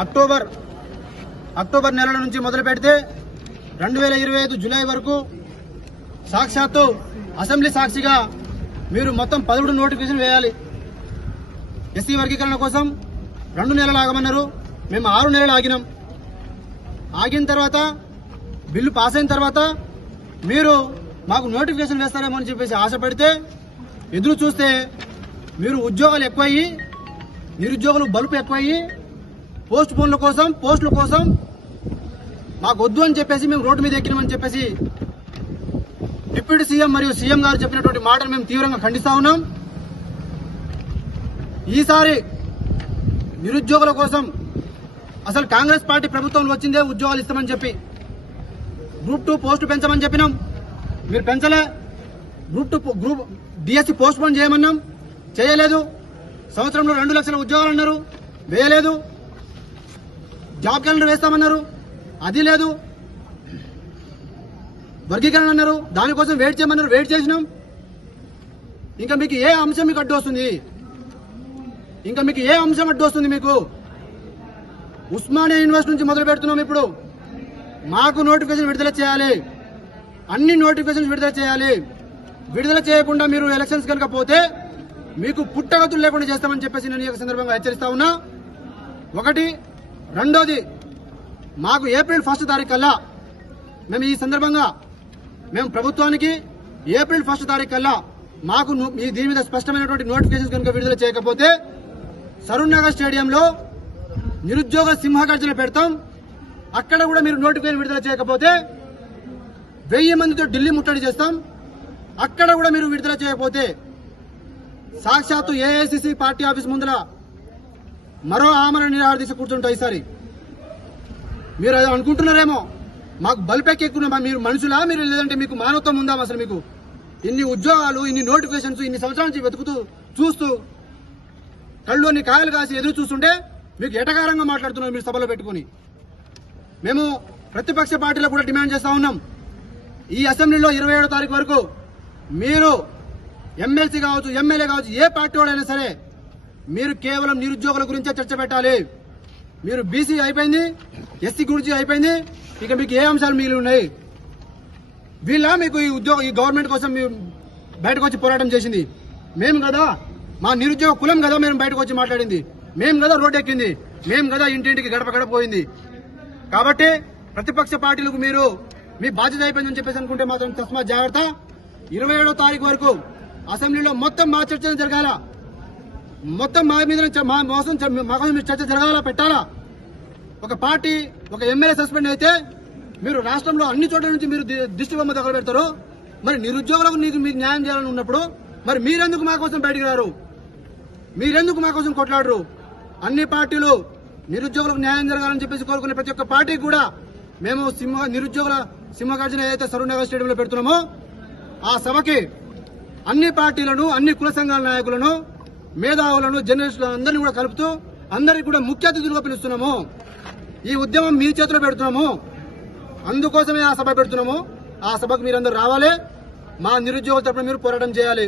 October నెల నుంచి మొదలు పెడితే 2025 జూలై వరకు సాక్షాత్తు అసెంబ్లీ సాక్షిగా మీరు మొత్తం 11 నోటిఫికేషన్ వేయాలి. ఎస్సీ వర్గీకరణ కోసం 2 నెలలు ఆగమన్నారు. మేము 6 నెలలు ఆగినాం. ఆగిన తర్వాత బిల్లు పాస్ అయిన తర్వాత మీరు మాకు నోటిఫికేషన్ వేస్తారేమో అని చెప్పేసి ఆశపడితే ఎదురు చూస్తే మీరు ఉద్యోగాలు ఎక్కువయ్యి నిరుద్యోగులు బలుపు ఎక్కువయ్యి పోస్టుల కోసం మాకు వద్దు అని చెప్పేసి మేము రోడ్డు మీద ఎక్కినామని చెప్పేసి డిప్యూటీ సీఎం మరియు సీఎం గారు చెప్పినటువంటి మాటను మేము తీవ్రంగా ఖండిస్తా ఉన్నాం. ఈసారి నిరుద్యోగుల కోసం అసలు కాంగ్రెస్ పార్టీ ప్రభుత్వంలో వచ్చిందే ఉద్యోగాలు ఇస్తామని చెప్పి గ్రూప్ 2 పోస్టు పెంచమని చెప్పినాం. మీరు పెంచలే. గ్రూప్ డిఎస్సీ పోస్ట్ పోన్ చేయమన్నాం, చేయలేదు. సంవత్సరంలో 2 లక్షల ఉద్యోగాలు అన్నారు, వేయలేదు. జాబ్ క్యాలెండర్ వేస్తామన్నారు, అది లేదు. వర్గీకరణ అన్నారు, దానికోసం వెయిట్ చేయమన్నారు, వెయిట్ చేసినాం. ఇంకా మీకు ఏ అంశం మీకు అడ్డు వస్తుంది? మీకు ఉస్మానియా యూనివర్సిటీ నుంచి మొదలు పెడుతున్నాం. ఇప్పుడు మాకు నోటిఫికేషన్ విడుదల చేయాలి, అన్ని నోటిఫికేషన్ విడుదల చేయాలి. విడుదల చేయకుండా మీరు ఎలక్షన్స్ కనుక పోతే మీకు పుట్టగతులు లేకుండా చేస్తామని చెప్పేసి నేను ఈ సందర్భంగా హెచ్చరిస్తా ఉన్నా. ఒకటి. రెండోది, మాకు ఏప్రిల్ 1 తారీఖు కల్లా మేము ఈ సందర్భంగా మేము ప్రభుత్వానికి ఏప్రిల్ 1 తారీఖు కల్లా మాకు దీని మీద స్పష్టమైనటువంటి నోటిఫికేషన్ కనుక విడుదల చేయకపోతే సరూర్ స్టేడియంలో నిరుద్యోగ సింహగర్జన పెడతాం. అక్కడ కూడా మీరు నోటిఫికేషన్ విడుదల చేయకపోతే 1000 మందితో ఢిల్లీ ముట్టడి చేస్తాం. అక్కడ కూడా మీరు విడుదల చేయకపోతే సాక్షాత్తు ఏఐసిసి పార్టీ ఆఫీస్ ముందర మరో ఆమరణ నిరాహార దీక్ష కూర్చుంటాయి. ఈసారి మీరు అది అనుకుంటున్నారేమో మాకు బల్పెక్కున్నా మీరు మనుషులా, మీరు లేదంటే మీకు మానవత్వం ఉందా? అసలు మీకు ఇన్ని ఉద్యోగాలు, ఇన్ని నోటిఫికేషన్స్ ఇన్ని సంవత్సరాల నుంచి వెతుకుతూ చూస్తూ కళ్ళుని కాయలు కాసి ఎదురు చూస్తుంటే మీకు ఎటకారంగా మాట్లాడుతున్నారు మీరు సభలో పెట్టుకుని. మేము ప్రతిపక్ష పార్టీలో కూడా డిమాండ్ చేస్తా ఉన్నాం. ఈ అసెంబ్లీలో 27వ తారీఖు వరకు మీరు ఎమ్మెల్సీ కావచ్చు, ఎమ్మెల్యే కావచ్చు, ఏ పార్టీ వాడైనా సరే మీరు కేవలం నిరుద్యోగుల గురించే చర్చ పెట్టాలి. మీరు బీసీ అయిపోయింది, ఎస్సీ గురించి అయిపోయింది, ఇక మీకు ఏ అంశాలు మిగిలి ఉన్నాయి? వీళ్ళ మీకు ఈ గవర్నమెంట్ కోసం బయటకు వచ్చి పోరాటం చేసింది మేము కదా, మా నిరుద్యోగ కులం కదా మేము బయటకు వచ్చి మాట్లాడింది, మేము కదా రోడ్డు ఎక్కింది, మేము కదా ఇంటింటికి గడప గడప పోయింది. కాబట్టి ప్రతిపక్ష పార్టీలకు మీరు మీ బాధ్యత అయిపోయిందని చెప్పేసి అనుకుంటే మాత్రం తస్మా జాగ్రత్త. 27వ తారీఖు వరకు అసెంబ్లీలో మొత్తం మా చర్చ జరగాల, మొత్తం మా మీద మా కోసం చర్చ జరగాల, పెట్టాలా. ఒక పార్టీ ఒక ఎమ్మెల్యే సస్పెండ్ అయితే మీరు రాష్ట్రంలో అన్ని చోట్ల నుంచి మీరు దిష్టి బొమ్మ దగ్గర పెడతారు. మరి నిరుద్యోగులకు మీకు న్యాయం చేయాలని ఉన్నప్పుడు మరి మీరెందుకు మా కోసం బయటికి రారు? మీరెందుకు మా కోసం కొట్లాడరు? అన్ని పార్టీలు నిరుద్యోగులకు న్యాయం జరగాలని చెప్పేసి కోరుకునే ప్రతి ఒక్క పార్టీకి కూడా మేము నిరుద్యోగుల సింహగర్జన ఏదైతే సరూర్ స్టేడియంలో పెడుతున్నామో ఆ సభకి అన్ని పార్టీలను, అన్ని కుల సంఘాల నాయకులను, మేధావులను, జర్నలిస్టులను అందరినీ కూడా కలుపుతూ అందరికీ కూడా ముఖ్య అతిథులుగా పిలుస్తున్నాము. ఈ ఉద్యమం మీ చేతిలో పెడుతున్నాము, అందుకోసమే ఆ సభ పెడుతున్నాము. ఆ సభకు మీరందరూ రావాలి. మా నిరుద్యోగుల తరపున మీరు పోరాటం చేయాలి.